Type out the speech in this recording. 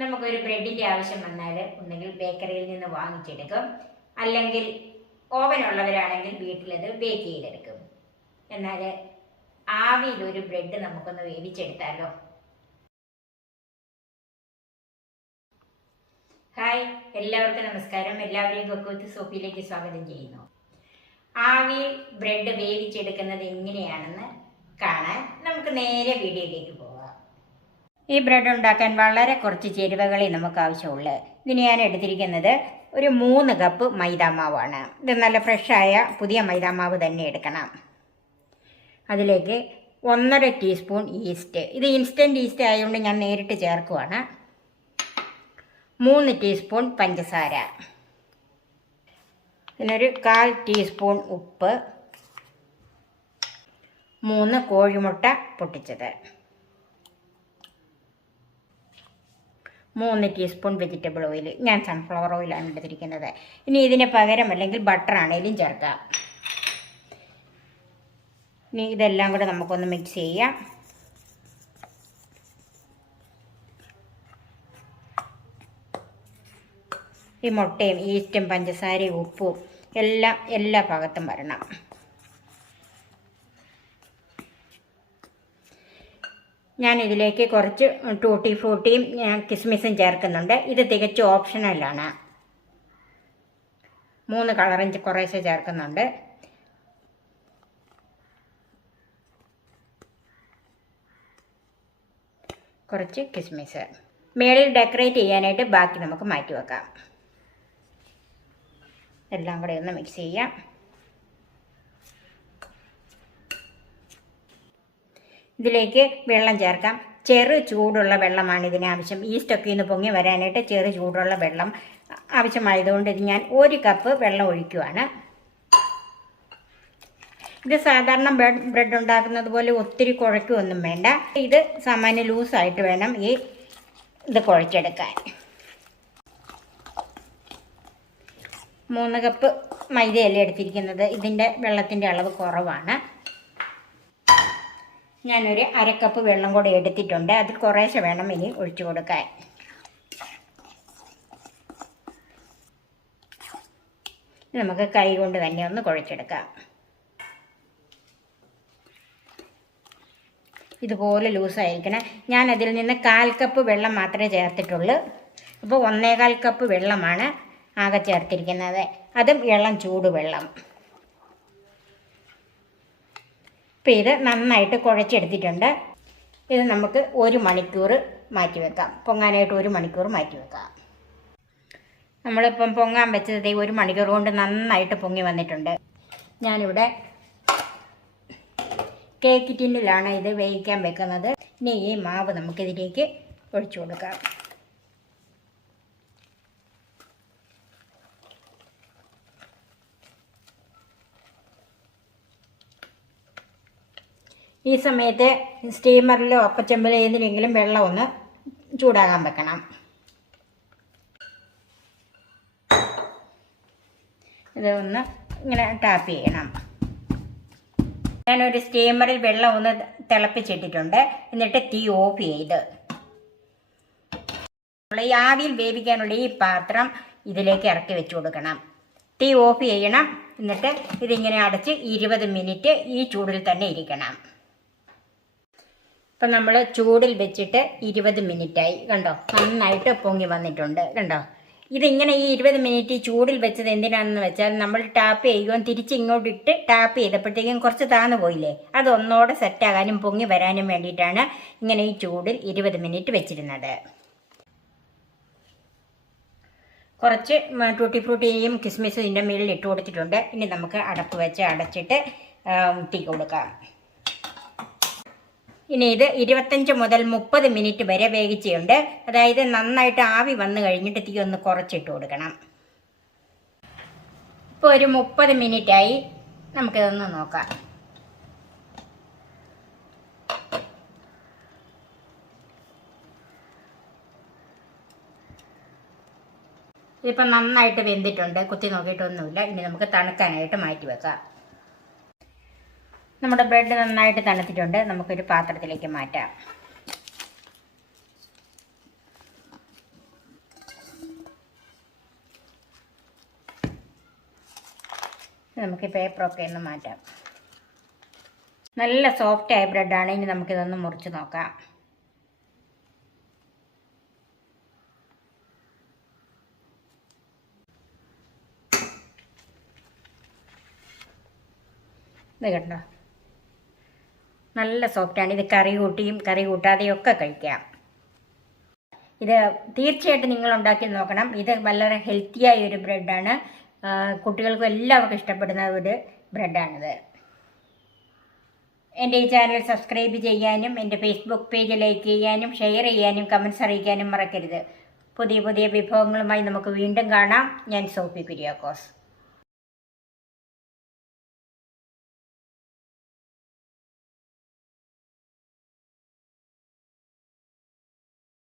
നമുക്കൊരു ബ്രെഡിൻ്റെ ആവശ്യം വന്നാൽ ഒന്നുകിൽ ബേക്കറിയിൽ നിന്ന് വാങ്ങിച്ചെടുക്കും, അല്ലെങ്കിൽ ഓവനുള്ളവരാണെങ്കിൽ വീട്ടിലത് ബേക്ക് ചെയ്തെടുക്കും. എന്നാൽ ആവിയിലൊരു ബ്രെഡ് നമുക്കൊന്ന് വേവിച്ചെടുത്താലോ? ഹായ്, എല്ലാവർക്കും നമസ്കാരം. എല്ലാവരെയും കുക്ക് വിത്ത് സോഫിയിലേക്ക് സ്വാഗതം ചെയ്യുന്നു. ആവിയിൽ ബ്രെഡ് വേവിച്ചെടുക്കുന്നത് എങ്ങനെയാണെന്ന് കാണാൻ നമുക്ക് നേരെ വീഡിയോയിലേക്ക് പോകാം. ഈ ബ്രെഡ് ഉണ്ടാക്കാൻ വളരെ കുറച്ച് ചേരുവകളെ നമുക്ക് ആവശ്യമുള്ളൂ. ഇതിന് ഞാൻ എടുത്തിരിക്കുന്നത് ഒരു 3 കപ്പ് മൈദാമാവാണ്. ഇത് നല്ല ഫ്രഷായ പുതിയ മൈദാമാവ് തന്നെ എടുക്കണം. അതിലേക്ക് 1.5 ടീസ്പൂൺ ഈസ്റ്റ്. ഇത് ഇൻസ്റ്റൻറ്റ് ഈസ്റ്റ് ആയതുകൊണ്ട് ഞാൻ നേരിട്ട് ചേർക്കുവാണ്. 3 ടീസ്പൂൺ പഞ്ചസാര, പിന്നൊരു 1/4 ടീസ്പൂൺ ഉപ്പ്, 3 കോഴിമുട്ട പൊട്ടിച്ചത്, 3 ടീസ്പൂൺ വെജിറ്റബിൾ ഓയിൽ. ഞാൻ സൺഫ്ലവർ ഓയിലാണ് എടുത്തിരിക്കുന്നത്. ഇനി ഇതിന് പകരം അല്ലെങ്കിൽ ബട്ടർ ആണെങ്കിലും ചേർക്കാം. ഇനി ഇതെല്ലാം കൂടെ നമുക്കൊന്ന് മിക്സ് ചെയ്യാം. ഈ മുട്ടയും ഈസ്റ്റും പഞ്ചസാരയും ഉപ്പും എല്ലാം എല്ലാ ഭാഗത്തും വരണം. ഞാൻ ഇതിലേക്ക് കുറച്ച് ടൂട്ടി ഫ്രൂട്ടിയും കിസ്മിസും ചേർക്കുന്നുണ്ട്. ഇത് തികച്ചും ഓപ്ഷണലാണ്. 3 കളറും കുറേശ്ശെ ചേർക്കുന്നുണ്ട്. കുറച്ച് കിസ്മിസ് മേളിൽ ഡെക്കറേറ്റ് ചെയ്യാനായിട്ട് ബാക്കി നമുക്ക് മാറ്റി വെക്കാം. എല്ലാം കൂടെ ഒന്ന് മിക്സ് ചെയ്യാം. ഇതിലേക്ക് വെള്ളം ചേർക്കാം. ചെറു ചൂടുള്ള വെള്ളമാണ് ഇതിനാവശ്യം. ഈസ്റ്റൊക്കെ ഇന്ന് പൊങ്ങി വരാനായിട്ട് ചെറു ചൂടുള്ള വെള്ളം ആവശ്യമായതുകൊണ്ട് ഇത് ഞാൻ 1 കപ്പ് വെള്ളം ഒഴിക്കുവാണ്. ഇത് സാധാരണ ബ്രെഡ് ഉണ്ടാക്കുന്നത് പോലെ ഒത്തിരി കുഴയ്ക്കൊന്നും വേണ്ട. ഇത് സാമാന്യ ലൂസായിട്ട് വേണം ഇത് കുഴച്ചെടുക്കാൻ. 3 കപ്പ് മൈദയല്ലേ എടുത്തിരിക്കുന്നത്. ഇതിൻ്റെ വെള്ളത്തിൻ്റെ അളവ് കുറവാണ്. ഞാനൊരു 1/2 കപ്പ് വെള്ളം കൂടെ എടുത്തിട്ടുണ്ട്. അതിൽ കുറേശ്ശെ വേണം ഇനി ഒഴിച്ചു കൊടുക്കാൻ. നമുക്ക് കൈ കൊണ്ട് തന്നെ ഒന്ന് കുഴച്ചെടുക്കാം. ഇതുപോലെ ലൂസായിരിക്കണം. ഞാൻ അതിൽ നിന്ന് 1/4 കപ്പ് വെള്ളം മാത്രമേ ചേർത്തിട്ടുള്ളൂ. അപ്പോൾ 1/4 കപ്പ് വെള്ളമാണ് ആകെ ചേർത്തിരിക്കുന്നത്. അതും ഇളം ചൂടുവെള്ളം. ഇപ്പോൾ ഇത് നന്നായിട്ട് കുഴച്ചെടുത്തിട്ടുണ്ട്. ഇത് നമുക്ക് 1 മണിക്കൂർ മാറ്റി വെക്കാം. പൊങ്ങാനായിട്ട് 1 മണിക്കൂർ മാറ്റി വെക്കാം. നമ്മളിപ്പം പൊങ്ങാൻ വെച്ചത് 1 മണിക്കൂർ കൊണ്ട് നന്നായിട്ട് പൊങ്ങി വന്നിട്ടുണ്ട്. ഞാനിവിടെ കേക്ക് ടിന്നിലാണ് ഇത് വേവിക്കാൻ വെക്കുന്നത്. ഇനി ഈ മാവ് നമുക്കിതിലേക്ക് ഒഴിച്ചു കൊടുക്കാം. ഈ സമയത്ത് സ്റ്റീമറിലോ അപ്പച്ചെമ്പിലോ ഏതിലെങ്കിലും വെള്ളം ഒന്ന് ചൂടാകാൻ വെക്കണം. ഇതൊന്ന് ഇങ്ങനെ ടാപ്പ് ചെയ്യണം. ഞാനൊരു സ്റ്റീമറിൽ വെള്ളം ഒന്ന് തിളപ്പിച്ചിട്ടിട്ടുണ്ട്. എന്നിട്ട് തീ ഓഫ് ചെയ്ത് ഈ ആവിയിൽ വേവിക്കാനുള്ള ഈ പാത്രം ഇതിലേക്ക് ഇറക്കി വെച്ച് കൊടുക്കണം. തീ ഓഫ് ചെയ്യണം. എന്നിട്ട് ഇതിങ്ങനെ അടച്ച് 20 മിനിറ്റ് ഈ ചൂടിൽ തന്നെ ഇരിക്കണം. ഇപ്പം നമ്മൾ ചൂടിൽ വെച്ചിട്ട് 20 മിനിറ്റായി. കണ്ടോ, നന്നായിട്ട് പൊങ്ങി വന്നിട്ടുണ്ട്. കണ്ടോ, ഇതിങ്ങനെ ഈ 20 മിനിറ്റ് ചൂടിൽ വെച്ചത് എന്തിനാണെന്ന് വെച്ചാൽ നമ്മൾ ടാപ്പ് ചെയ്യുകയും തിരിച്ച് ഇങ്ങോട്ടിട്ട് ടാപ്പ് ചെയ്തപ്പോഴത്തേക്കും കുറച്ച് താന്നു പോയില്ലേ, അതൊന്നോടെ സെറ്റാകാനും പൊങ്ങി വരാനും വേണ്ടിയിട്ടാണ് ഇങ്ങനെ ഈ ചൂടിൽ 20 മിനിറ്റ് വെച്ചിരുന്നത്. കുറച്ച് ടൂട്ടി ഫ്രൂട്ടിയും കിസ്മിസും ഇതിൻ്റെ മുകളിൽ ഇട്ട് കൊടുത്തിട്ടുണ്ട്. ഇനി നമുക്ക് അടപ്പ് വെച്ച് അടച്ചിട്ട് തീ കൊടുക്കാം. ഇനി ഇത് 25 മുതൽ 30 മിനിറ്റ് വരെ വേവിച്ചുണ്ട്. അതായത് നന്നായിട്ട് ആവി വന്നു കഴിഞ്ഞിട്ട് തീ ഒന്ന് കുറച്ചിട്ട് കൊടുക്കണം. ഇപ്പോൾ ഒരു 30 മിനിറ്റായി. നമുക്കിതൊന്ന് നോക്കാം. ഇതിപ്പോൾ നന്നായിട്ട് വെന്തിട്ടുണ്ട്. കുത്തി നോക്കിയിട്ടൊന്നുമില്ല. ഇനി നമുക്ക് തണുക്കാനായിട്ട് മാറ്റി വെക്കാം. നമ്മുടെ ബ്രെഡ് നന്നായിട്ട് തണുത്തിട്ടുണ്ട്. നമുക്കൊരു പാത്രത്തിലേക്ക് മാറ്റാം. 30 മിനിറ്റ് കഴിഞ്ഞിട്ടുണ്ട്. നമുക്കിതൊന്ന് നോക്കാം. ഇപ്പോൾ ഒരു 30 മിനിറ്റായി. നമുക്കിതൊന്ന് നോക്കാം. ഇതിപ്പോൾ നന്നായിട്ട് വെന്തിട്ടുണ്ട്. കുത്തി നോക്കിയിട്ടൊന്നുമില്ല. ഇനി നമുക്ക് തണുക്കാനായിട്ട് മാറ്റി വെക്കാം. നമ്മുടെ ബ്രെഡ് നന്നായിട്ട് തണുത്തിട്ടുണ്ട്. നമുക്കൊരു പാത്രത്തിലേക്ക് മാറ്റാം. 30 മിനിറ്റ് കഴിഞ്ഞിട്ടുണ്ട്. നമുക്കിതൊന്ന് നോക്കാം. നമുക്ക് ഈ പേപ്പറൊക്കെ ഒന്ന് മാറ്റാം. നല്ല സോഫ്റ്റായ ബ്രെഡാണ്. ഇനി നമുക്കിതൊന്ന് മുറിച്ച് നോക്കാം. ഇത് കണ്ടോ, നല്ല സോഫ്റ്റാണ്. ഇത് കറി കൂട്ടിയും കറി കൂട്ടാതെയും ഒക്കെ കഴിക്കാം. ഇത് തീർച്ചയായിട്ടും നിങ്ങൾ ഉണ്ടാക്കി നോക്കണം. ഇത് വളരെ ഹെൽത്തിയായ ഒരു ബ്രെഡാണ്. കുട്ടികൾക്കും എല്ലാവർക്കും ഇഷ്ടപ്പെടുന്ന ഒരു ബ്രെഡാണിത്. എൻ്റെ ഈ ചാനൽ സബ്സ്ക്രൈബ് ചെയ്യാനും എൻ്റെ ഫേസ്ബുക്ക് പേജ് ലൈക്ക് ചെയ്യാനും ഷെയർ ചെയ്യാനും കമൻറ്റ്സ് അറിയിക്കാനും മറക്കരുത്. പുതിയ പുതിയ വിഭവങ്ങളുമായി നമുക്ക് വീണ്ടും കാണാം. ഞാൻ സോഫി കുര്യാക്കോസ്.